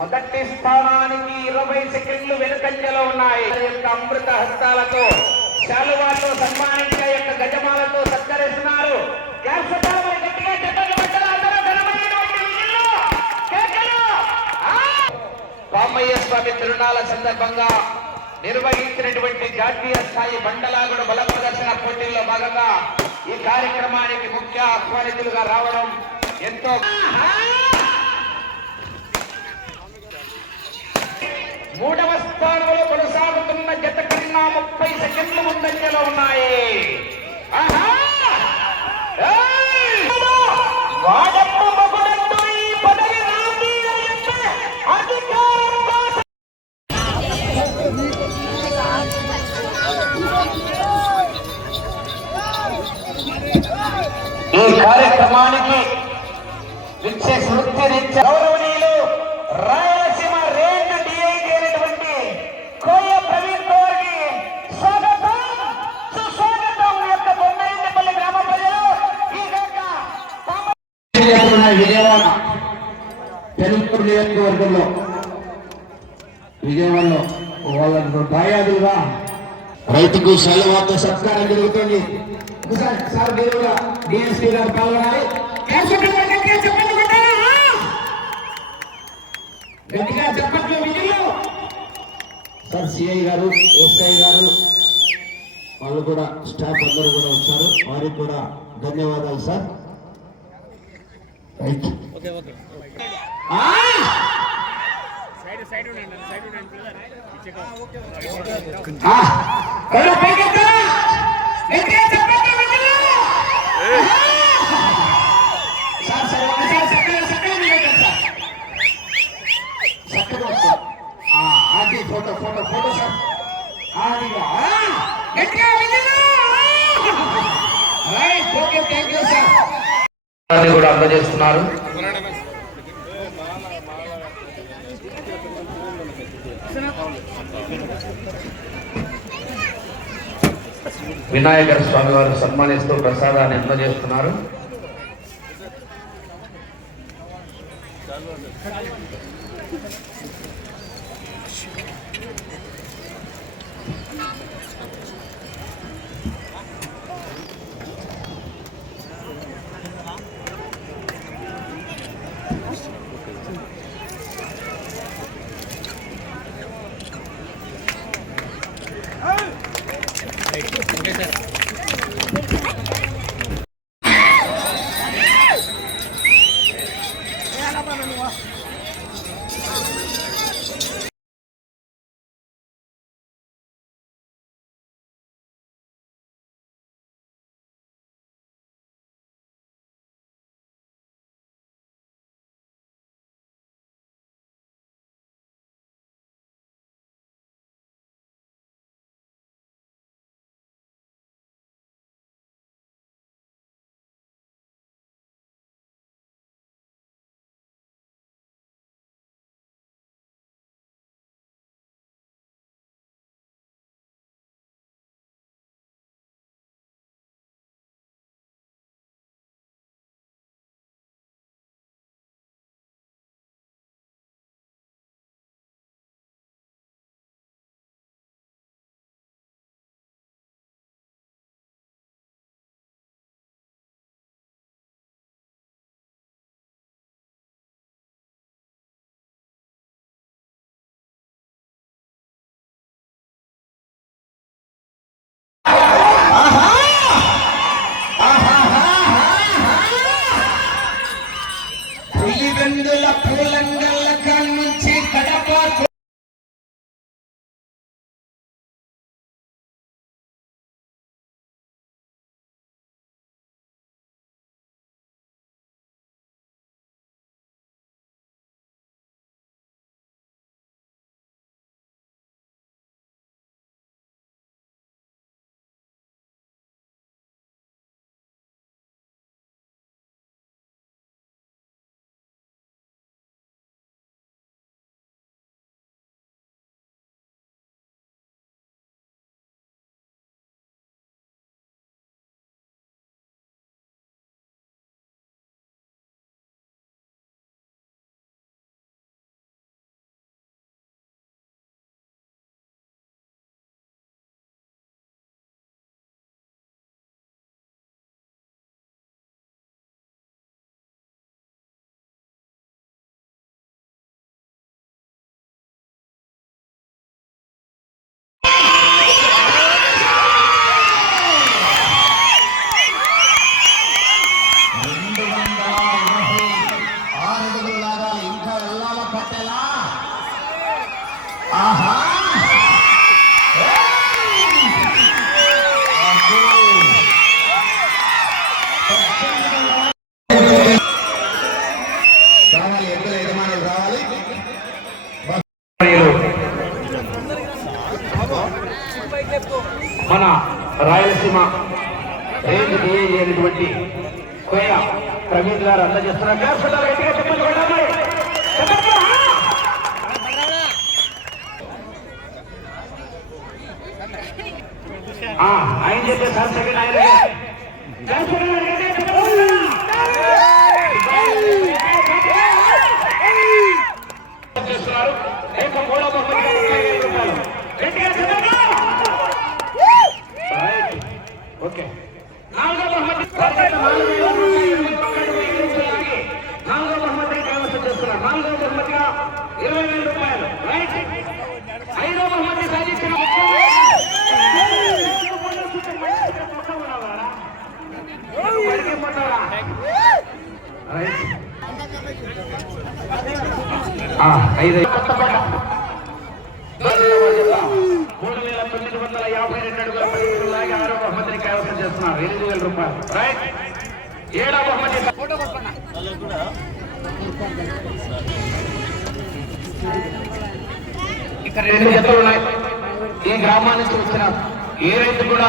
మొదటి స్థానానికి ఇరవై సెకండ్లు వెనుకంజలో ఉన్నాయి. యొక్క అమృత హస్తాలతో శాలువాతో సన్మానించిన యొక్క గజమాలతో సత్కరిస్తున్నారు. రామయ్య స్వామి తిరునాల సందర్భంగా నిర్వహించినటువంటి జాతీయ స్థాయి బండలాగుడు బల ప్రదర్శన పోటీల్లో భాగంగా ఈ కార్యక్రమానికి ముఖ్య ఆహ్వానితులుగా రావడం ఎంతో మూడవ స్థానంలో కొనసాగుతున్న జత కన్నా ముప్పై సెకండ్లు ముందంజలో ఉన్నాయి ఆహా! ఏయ్! ఈ పదవి నాది అని చెప్పి అధికారంగా ఈ కార్యక్రమానికి విశేష వృత్తి రీత్యా గౌరవనీయులు రాయ చేస్తున్న విజయవాడ తెలుగు నియోజకవర్గంలో విజయవాడలో వాళ్ళకు దాయాదులుగా రైతుకు సెలవుతో సత్కారం జరుగుతుంది. సార్ మీరు కూడా డిఎస్పీ గారు పాల్గొనాలి. గట్టిగా చెప్పట్లు విజయం sir CI garu SI garu వాళ్ళు కూడా స్టాఫ్ అందరూ కూడా వచ్చారు. వారికి కూడా ధన్యవాదాలు sir. Right photo photo photo sir ఆ! Right okay thank you sir అందజేస్తున్నారు. వినాయకర స్వామి వారు సన్మానిస్తూ ప్రసాదాన్ని అందజేస్తున్నారు. കണ്ടുള്ള പൂളങ്ങളിലെ കാണിച്ച് మన రాయలసీమ రేంజ్ డిఏ అయినటువంటి కోయ ప్రవీణ్ గారు అందజేస్తున్నారు ఆయన చెప్పే సార్ సెకండ్ ఆయన ఐదు. మూడు వేల తొమ్మిది వందల యాభై రెండు అడుగుల పదిహేను లాగి ఆరో బహుమతిని కైవసం చేస్తున్నారు ఎనిమిది వేల రూపాయలు రైట్ ఏడో బహుమతి ఇక్కడ రెండు జతలు ఉన్నాయి. ఈ గ్రామానికి వచ్చిన ఏ రైతు కూడా